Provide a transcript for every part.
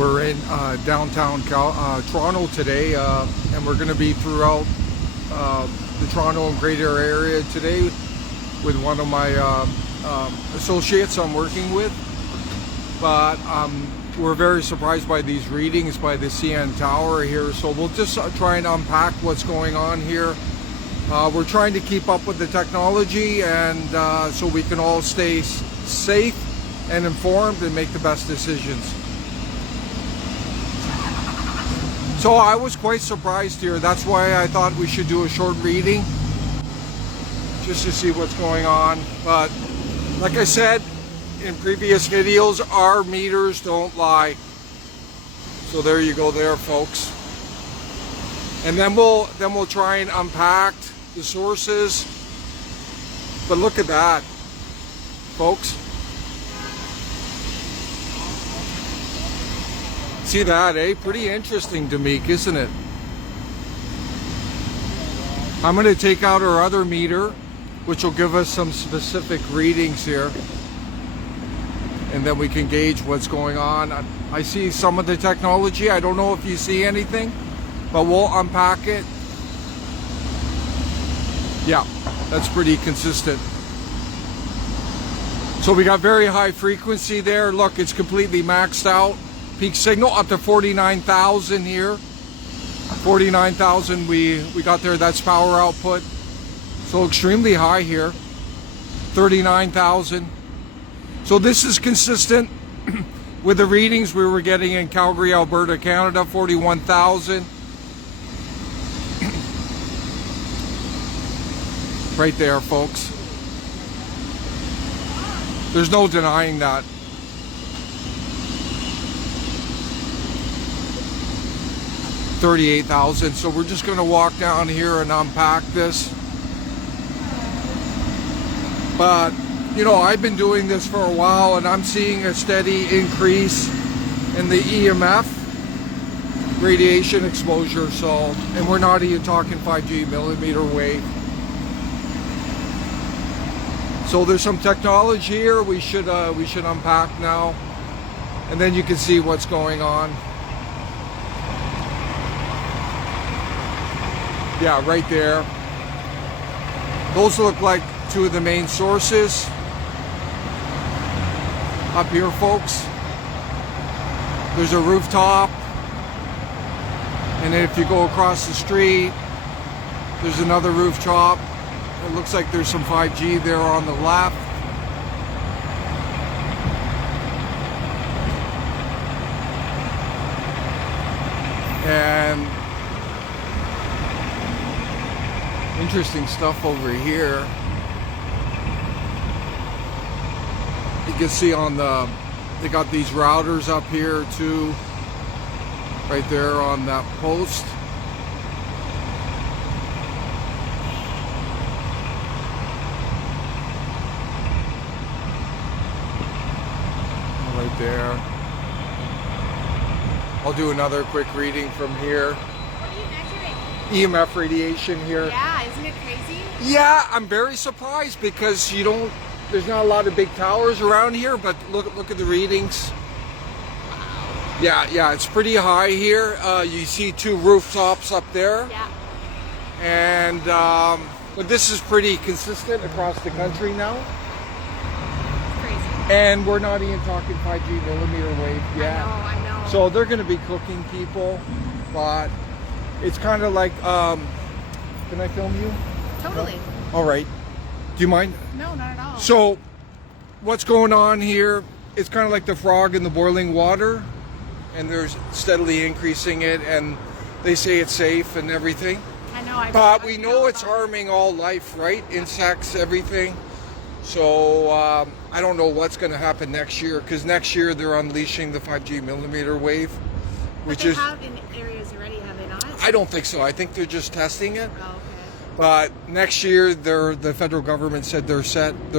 We're in downtown Toronto today, and we're going to be throughout the Toronto and Greater area today with one of my associates I'm working with. But we're very surprised by these readings by the CN Tower here, so we'll just try and unpack what's going on here. We're trying to keep up with the technology, and so we can all stay safe and informed and make the best decisions. So I was quite surprised here. That's why I thought we should do a short reading, just to see what's going on. But like I said in previous videos, our meters don't lie. So there you go there, folks. And then we'll try and unpack the sources. But look at that, folks. See that, eh? Pretty interesting, Demik, isn't it? I'm going to take out our other meter, which will give us some specific readings here. And then we can gauge what's going on. I see some of the technology. I don't know if you see anything, but we'll unpack it. Yeah, that's pretty consistent. So we got very high frequency there. Look, it's completely maxed out. Peak signal up to 49,000 here. 49,000 we got there. That's power output. So extremely high here. 39,000. So this is consistent with the readings we were getting in Calgary, Alberta, Canada. 41,000. Right there, folks. There's no denying that. 38,000. So we're just going to walk down here and unpack this. But you know, I've been doing this for a while, and I'm seeing a steady increase in the EMF radiation exposure. So, and we're not even talking 5G millimeter wave. So there's some technology here we should unpack now, and then you can see what's going on. Yeah, right there. Those look like two of the main sources up here, folks. There's a rooftop, and then if you go across the street, there's another rooftop. It looks like there's some 5G there on the left. And interesting stuff over here. You can see on they got these routers up here too, right there on that post. Right there. I'll do another quick reading from here. What are you measuring? EMF radiation here. Yeah, isn't it crazy? Yeah, I'm very surprised because there's not a lot of big towers around here, but look at the readings. Yeah, it's pretty high here. You see two rooftops up there. Yeah. And but this is pretty consistent across the country now. Crazy. And we're not even talking 5G millimeter wave yet. I know. So they're going to be cooking people, but it's kind of like, can I film you? Totally. No? All right. Do you mind? No, not at all. So what's going on here, it's kind of like the frog in the boiling water, and they're steadily increasing it, and they say it's safe and everything. I know. But we know it's harming all life, right? Insects, everything. So I don't know what's going to happen next year, because next year they're unleashing the 5G millimeter wave, which is... But they have in areas already, have they not? I don't think so. I think they're just testing it. Oh, okay. But next year, the federal government said they're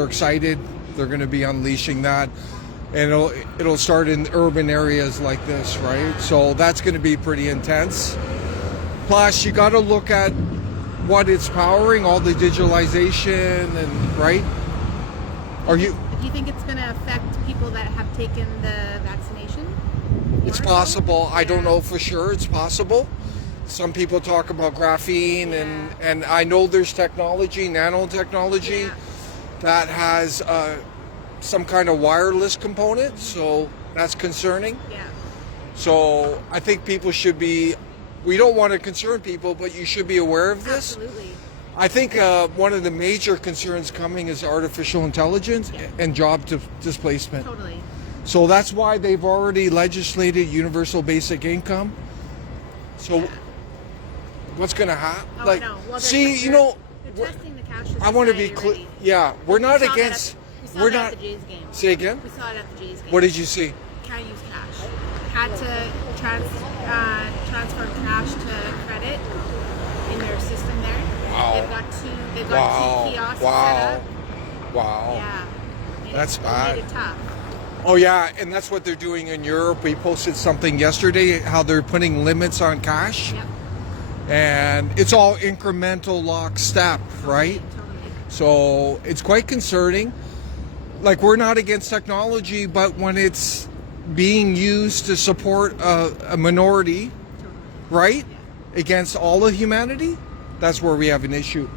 excited. They're going to be unleashing that, and it'll start in urban areas like this, right? So that's going to be pretty intense. Plus, you got to look at what it's powering, all the digitalization, and right. Do you think it's going to affect people that have taken the vaccination? It's possible. I don't know for sure. It's possible. Some people talk about graphene, and I know there's technology, nanotechnology, that has some kind of wireless component. So that's concerning. Yeah. So I think people should be. We don't want to concern people, but you should be aware of this. Absolutely. I think one of the major concerns coming is artificial intelligence and job displacement. Totally. So that's why they've already legislated universal basic income. So what's going to happen? Oh, Like, I know. Well, see, they're, you know, they're testing the cashless I want to be society clear. already. Yeah, we're We not saw that against. we saw We're that not. at the Jays game. Say again. We saw it at the Jays game. What did you see? Can't use cash. Had to transfer cash to credit in their system there. Wow. They've got two kiosks set up. Wow. Yeah. That's Made bad. it tough. Oh yeah, and that's what they're doing in Europe. We posted something yesterday how they're putting limits on cash, Yep. and it's all incremental lockstep, right? Totally. So it's quite concerning. Like, we're not against technology, but when it's being used to support a minority, right, against all of humanity, that's where we have an issue.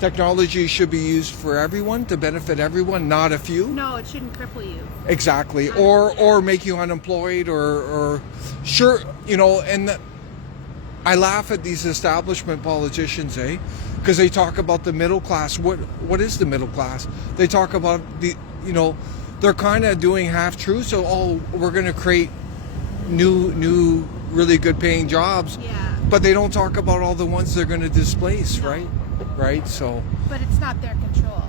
Technology should be used for everyone, to benefit everyone, not a few. No, it shouldn't cripple you. Exactly, or make you unemployed, or sure, you know. And I laugh at these establishment politicians, because they talk about the middle class. What is the middle class? They talk about they're kind of doing half truths. So, we're going to create new, really good paying jobs. Yeah. But they don't talk about all the ones they're going to displace, right? Right. So. But it's not their control.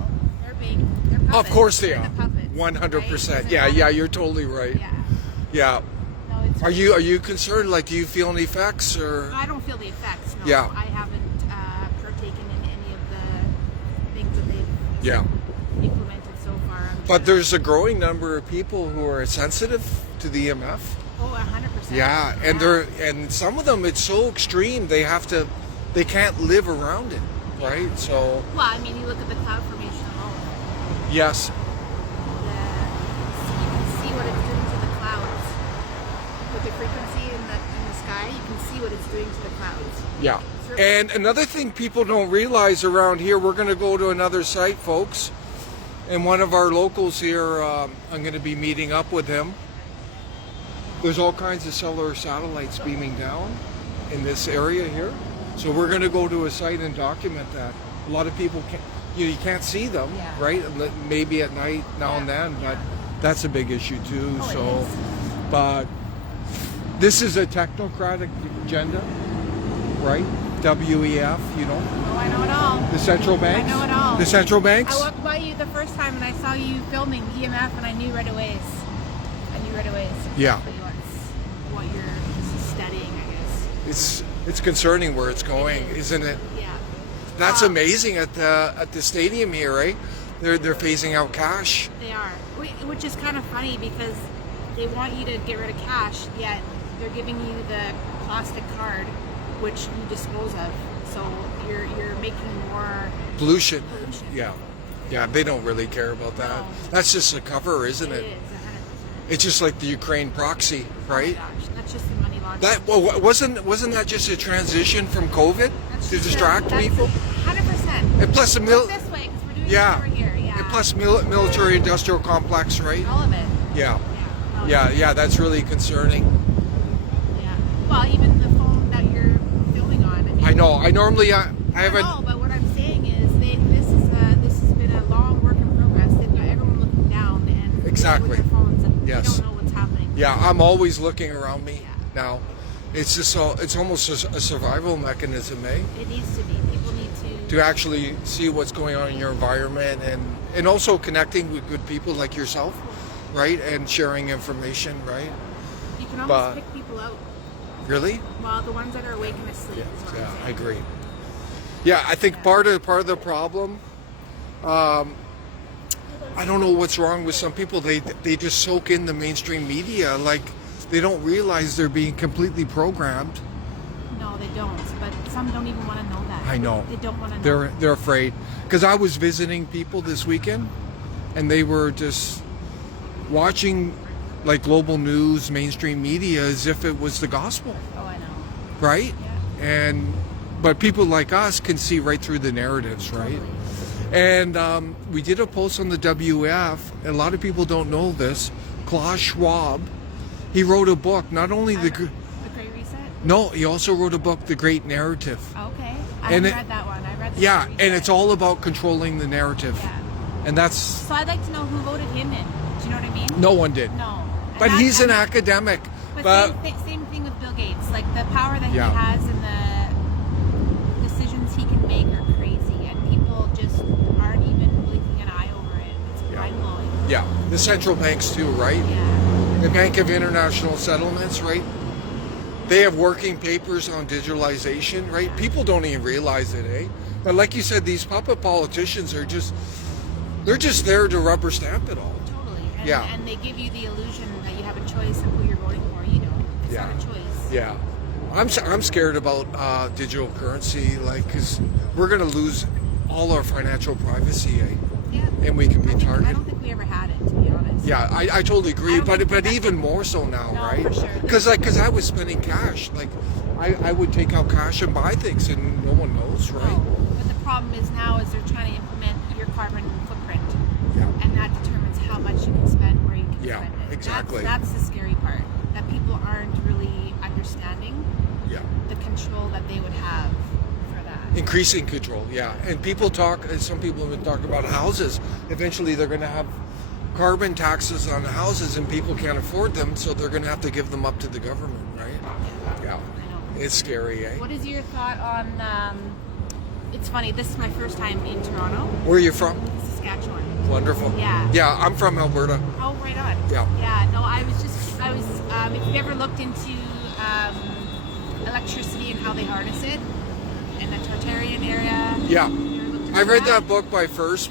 They're puppets. Of course they They're are. the puppets, 100%. right? Yeah, you're totally right. Yeah. Yeah. No, it's Are you concerned? Like, do you feel any effects, or? I don't feel the effects. No. Yeah. I haven't partaken in any of the things that they've Yeah. implemented so far. But there's a growing number of people who are sensitive to the EMF. Oh, 100%. Yeah, and some of them, it's so extreme they can't live around it, right? So. Well, I mean, you look at the cloud formation alone. Yes. You can see what it's doing to the clouds. With the frequency in the sky, you can see what it's doing to the clouds. Yeah. And another thing people don't realize around here, we're going to go to another site, folks. And one of our locals here, I'm going to be meeting up with him. There's all kinds of cellular satellites beaming down in this area here. So we're going to go to a site and document that. A lot of people you can't see them, right? Maybe at night now and then, but that's a big issue too. Oh, so, it is. but this is a technocratic agenda, right? WEF, Oh, I know it all. the central banks. I know it all. The central banks. I walked by you the first time and I saw you filming EMF and I knew right away. Yeah. What you're studying, I guess. It's concerning where it's going, isn't it? Yeah. That's amazing at the stadium here, right? They're phasing out cash. They are, which is kind of funny because they want you to get rid of cash, yet they're giving you the plastic card, which you dispose of. So you're making more Pollution. Yeah. They don't really care about that. No. That's just a cover, isn't it? It is 100%. It's just like the Ukraine proxy, right? Oh my gosh, that's just the money laundering. That wasn't that just a transition from COVID That's to just distract people? 100%. And plus Look this way, because we're doing this over here. Yeah. And plus military industrial complex, right? all of it. Yeah. Yeah. Yeah, that's really concerning. Yeah. Well, even the phone that you're filming on. I mean, I know. I normally I haven't. No, but what I'm saying is, this has been a long work in progress. They've got everyone looking down and Exactly. with their phones, and Yes. they don't know what's happening. Yeah, I'm always looking around me Yeah. now. It's just it's almost a survival mechanism, It needs to be. People need to actually see what's going on in your environment, and also connecting with good people like yourself, right? And sharing information, right? You can almost but- pick people out. Really? Well, the ones that are awake and asleep. Is what Yeah, I'm I saying. agree. Yeah, I think part of the problem, I don't know what's wrong with some people. They just soak in the mainstream media, like they don't realize they're being completely programmed. No, they don't. But some don't even want to know that. I know. They don't want to know. They're afraid. Because I was visiting people this weekend, and they were just watching like global news, mainstream media, as if it was the gospel, Oh, I know. right? Yeah. But people like us can see right through the narratives, right? Totally. And we did a post on the WF. A lot of people don't know this. Klaus Schwab, he wrote a book. Not only The Great Reset? no, he also wrote a book, The Great Narrative. Okay. I And haven't read that one. I read the Yeah, Great and Reset. it's all about controlling the narrative. Yeah. And that's So I'd like to know who voted him in. Do you know what I mean? no one did. No. And But that- he's an and- academic. But same thing with Bill Gates. Like the power that Yeah. he has and the decisions he can make are crazy, and people just aren't even blinking an eye over it. It's Yeah. mind blowing. Yeah, the central banks too, right? Yeah. The Bank of International Settlements, right? They have working papers on digitalization, right? People don't even realize it, eh? But like you said, these puppet politicians are they're just there to rubber stamp it all. Totally. And, Yeah. and they give you the illusion that you have a choice of who you're voting for. You don't. It's Yeah. not a choice. Yeah. I'm scared about digital currency, like, because we're going to lose all our financial privacy, eh? Yeah. And we can be I targeted. don't think we ever had it, to be honest. Yeah, I totally agree, I don't but think- even more so now, No, right? for sure. Because I was spending cash, like I would take out cash and buy things, and no one knows, right? No. But the problem is now is they're trying to implement your carbon footprint, Yeah, and that determines how much you can spend, where you can Yeah, spend it. exactly. That's the scary part, that people aren't really understanding yeah. the control that they would have for that. Increasing control, yeah. And people talk, and some people have been talking about houses. Eventually, they're going to have carbon taxes on houses, and people can't afford them, so they're going to have to give them up to the government, right? Yeah, I know. it's scary, eh? What is your thought on? It's funny. This is my first time in Toronto, Where are you from? Saskatchewan. Wonderful. Yeah. Yeah, I'm from Alberta. Oh, right on. Yeah. Yeah. No, I was. If you've ever looked into electricity and how they harness it in the Tartarian area. Yeah, You ever looked into I read that book by First.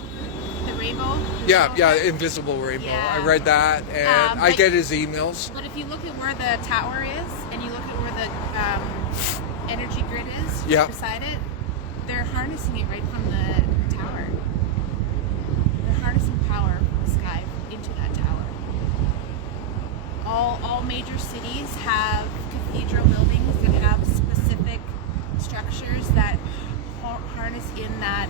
The Rainbow. Yeah, Invisible Rainbow. Yeah. I read that, and I but- get his emails. But if you look at where the tower is, and you look at where the energy grid is Yeah. beside it, they're harnessing it right from the tower. They're harnessing power from the sky into that tower. All major cities have cathedral buildings that have specific structures that harness in that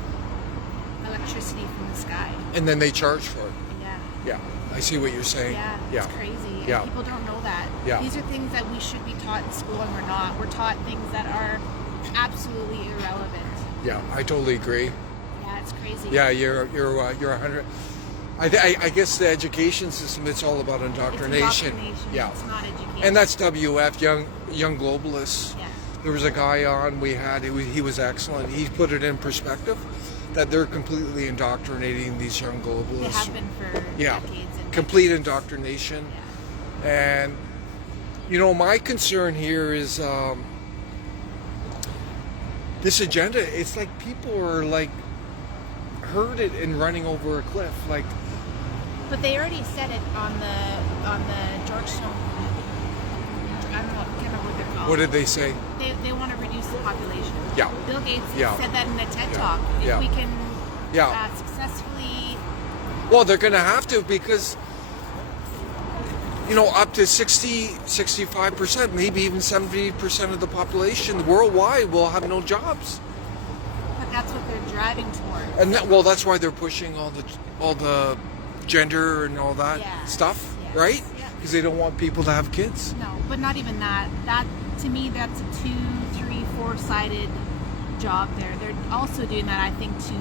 electricity from the sky. And then they charge for it. Yeah. Yeah, I see what you're saying. Yeah, it's crazy. And Yeah. people don't know that. Yeah. These are things that we should be taught in school, and we're not. We're taught things that are absolutely irrelevant. Yeah, I totally agree. Yeah, it's crazy. Yeah, you're 100. I guess the education system, it's all about It's indoctrination. indoctrination. Yeah, It's not education. and that's WF, young globalists. Yeah. There was a guy on we had. He was excellent. He put it in perspective that they're completely indoctrinating these young They globalists. have been for Yeah, decades and complete decades. indoctrination. Yeah. And my concern here is this agenda. It's like people are like heard it and running over a cliff. Like, But they already said it on the Georgetown. I don't know. I can't remember what they're called. what did they say? They want to reduce the population. Yeah. Bill Gates Yeah. said that in a TED Yeah. Talk. If Yeah. we can Yeah. successfully. Well, they're going to have to because up to 65%, maybe even 70% of the population worldwide will have no jobs. But that's what they're driving toward. And that's why they're pushing all the gender and all that Yeah. stuff, Yes. right? Yeah. Because they don't want people to have kids. No, but not even that. That to me, that's a 2, 3, 4-sided job there. They're also doing that, I think, to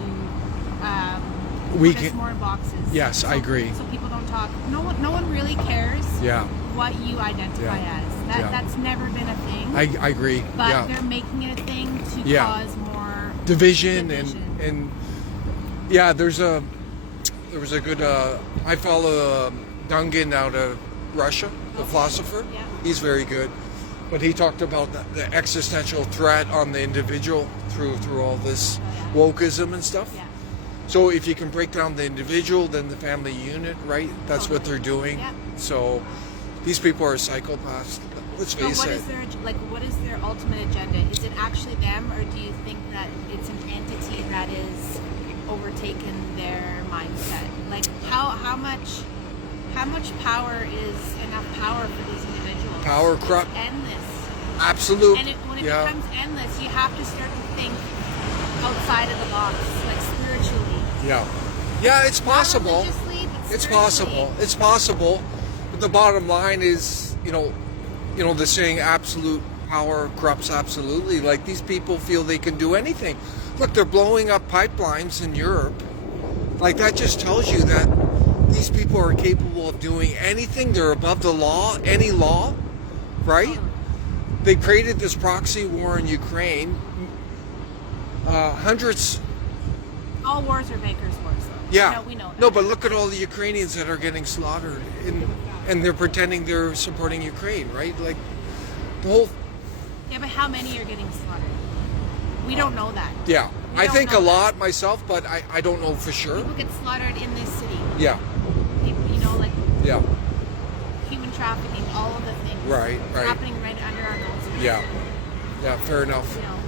put us more in boxes. Yes, I agree. So people don't talk. No one really cares. Yeah, What you identify Yeah. as. Yeah. That's never been a thing. I agree. but Yeah, they're making it a thing to Yeah. cause more division division. and yeah. There was a good. I follow Dungin out of Russia, the Okay. philosopher. Yeah. He's very good. But he talked about the existential threat on the individual through all this Oh, wokeism and stuff. Yeah. So if you can break down the individual, then the family unit, right? That's what they're doing. Yeah. So these people are psychopaths. Let's So face what it. is what is their ultimate agenda? Is it actually them, or do you think that it's an entity that is overtaken their mindset? Like how How much power is enough power for these individuals? Power It's corrupt. endless. Absolute. And when it yeah. becomes endless, you have to start to think outside of the box, like spiritually. Yeah. Yeah, it's possible. Not religiously, but It's spiritually. possible. It's possible. But the bottom line is, the saying absolute power corrupts absolutely. Like, these people feel they can do anything. Look, they're blowing up pipelines in Europe. Like, that just tells you that these people are capable of doing anything. They're above the law, any law, right? They created this proxy war in Ukraine. Hundreds. All wars are makers' wars, though. Yeah. We know that. No, but look at all the Ukrainians that are getting slaughtered, and they're pretending they're supporting Ukraine, right? Like, the whole. Yeah, but how many are getting slaughtered? We don't know that. Yeah, We I don't think know a that. lot myself, but I don't know for sure. People get slaughtered in this city. Yeah, People, like yeah, human trafficking, all of the things. right, It's right. happening right under our noses. Yeah, yeah, fair enough. You know.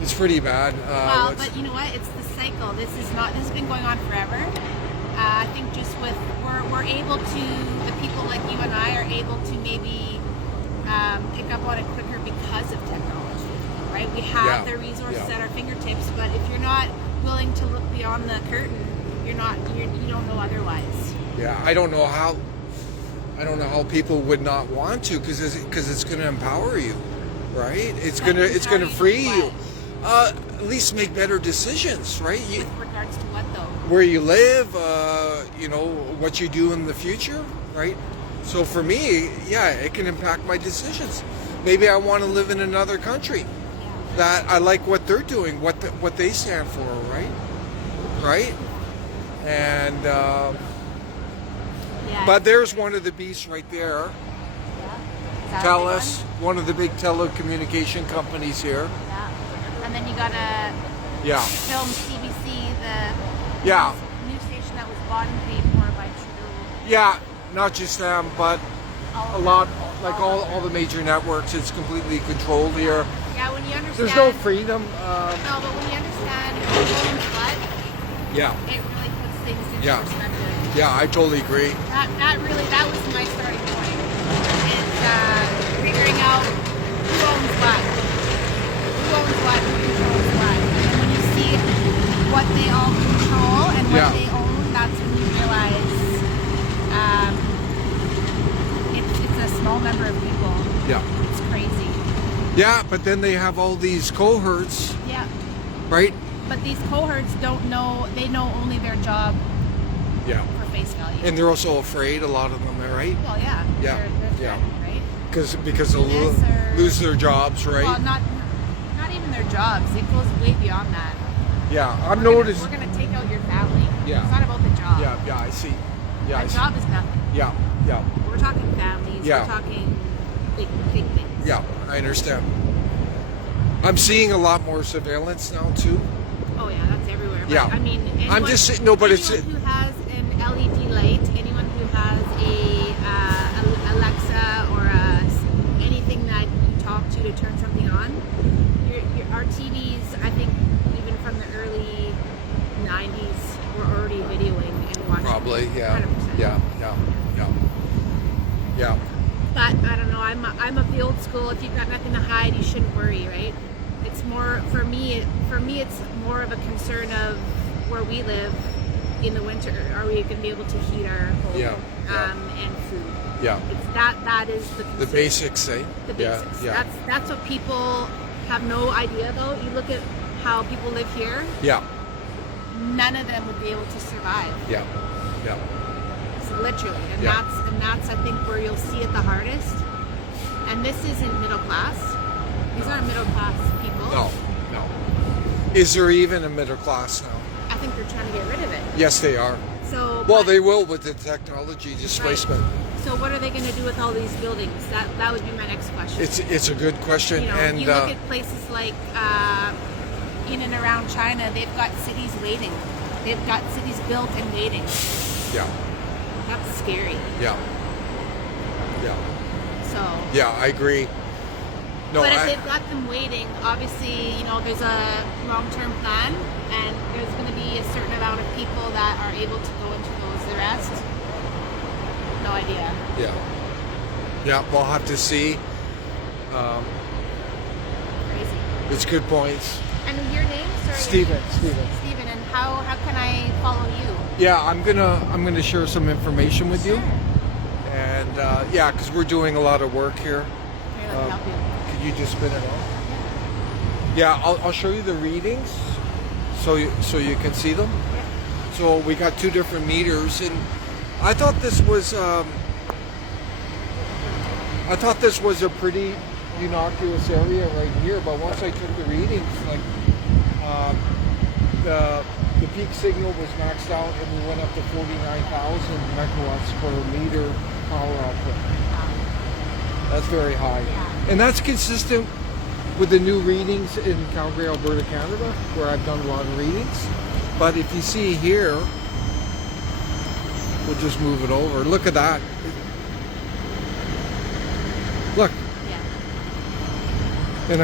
It's pretty bad. Well, but you know what? It's the cycle. This has been going on forever. I think just with we're able to, the people like you and I are able to maybe pick up on it quicker because of technology, right? We have the resources at our fingertips, but if you're not willing to look beyond the curtain, you don't know otherwise. Yeah, I don't know how people would not want to, because it's going to empower you, right? It's going to free you. At least make better decisions, right? With regards to what though? Where you live, what you do in the future, right? So for me, yeah, it can impact my decisions. Maybe I want to live in another country that I like what they're doing, what they stand for, right? Right? And but there's one of the beasts right there. Yeah. TELUS, one of the big telecommunication companies here. Yeah. And then you got a film CBC, the news station that was bought and paid for by Trudeau. Yeah, not just them, but a lot, like all the major networks. It's completely controlled here. Yeah, when you understand. There's no freedom. No, but when you understand who owns what, it really puts things into perspective. Yeah, I totally agree. That was my starting point. Is figuring out who owns what. Who owns what, who controls what. And when you see what they all control and what they own, that's when you realize it's a small number of people. Yeah. It's crazy. Yeah, but then they have all these cohorts. Yeah. Right? But these cohorts don't know, they know only their job for face value. And they're also afraid, a lot of them, right? Well, yeah. Yeah. They're threatened, right? Because they'll lose their jobs, right? Well, not even their jobs. It goes way beyond that. Yeah, I've noticed. We're going to take out your family. Yeah. It's not about the job. Yeah, I see. Yeah, That job is nothing. Yeah. We're talking families. Yeah. We're talking big things. Yeah, I understand. I'm seeing a lot more surveillance now too. Oh yeah, that's everywhere. But, Yeah. I mean, I'm just saying, no, but it's anyone who has an LED light, anyone who has a Alexa or anything that you talk to turn something on, our TVs, I think, even from the early '90s, were already videoing and watching. probably, yeah. 100%. Yeah. But I don't know. I'm of the old school. If you've got nothing to hide, you shouldn't worry, right? It's more for me. It's more of a concern of where we live in the winter. Are we going to be able to heat our home and food? Yeah. It's that is the concern. The basics, eh? The basics. Yeah. That's what people have no idea about. You look at how people live here. Yeah. None of them would be able to survive. Yeah. Literally, and that's I think where you'll see it the hardest. And this isn't middle class. These aren't middle class people. No. Is there even a middle class now? I think they're trying to get rid of it. Yes, they are. So Well, they will with the technology displacement. Right. So what are they going to do with all these buildings? That would be my next question. It's a good question, you and you look at places like in and around China, they've got cities waiting. They've got cities built and waiting. yeah. That's scary. Yeah. So. Yeah, I agree. No, but if they've got them waiting, obviously, there's a long-term plan, and there's going to be a certain amount of people that are able to go into those. The rest, no idea. Yeah, we'll have to see. Crazy. It's good points. And your name? Sorry. Steven. Steven, and how can I follow you? Yeah, I'm gonna share some information with you, and yeah, because we're doing a lot of work here. Here, let me help you. Could you just spin it off? Yeah, I'll show you the readings, so you can see them. Yeah. So we got 2 different meters, and I thought this was a pretty innocuous area right here. But once I took the readings, like the peak signal was maxed out, and we went up to 49,000 megawatts per meter power output. That's very high, and that's consistent with the new readings in Calgary, Alberta, Canada, where I've done a lot of readings. But if you see here, we'll just move it over. Look at that. Look. Yeah. And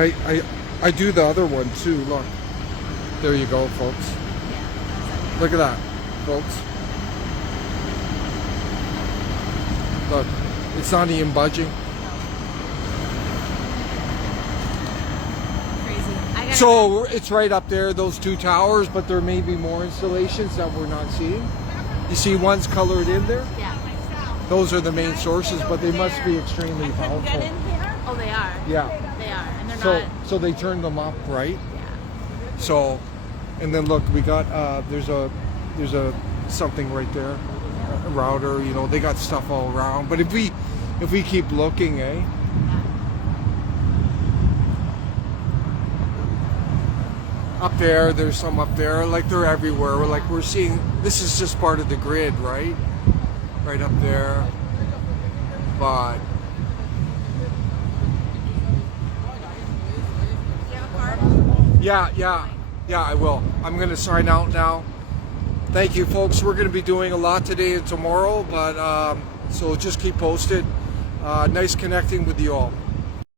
I do the other one too. Look. There you go, folks. Yeah. Look at that, folks. Look. It's not even budging. So it's right up there, those 2 towers, but there may be more installations that we're not seeing. You see one's colored in there? Yeah. Those are the main sources, but they must be extremely powerful. Oh, they are. Yeah. They are, and they're not. So they turn them up, right? Yeah. So, and then look, we got there's a something right there, a router. They got stuff all around. But if we keep looking, Up there's some up there, like they're everywhere. We're seeing, this is just part of the grid, right? Right up there. But yeah, I will. I'm gonna sign out now. Thank you, folks. We're gonna be doing a lot today and tomorrow, but so just keep posted. Nice connecting with you all.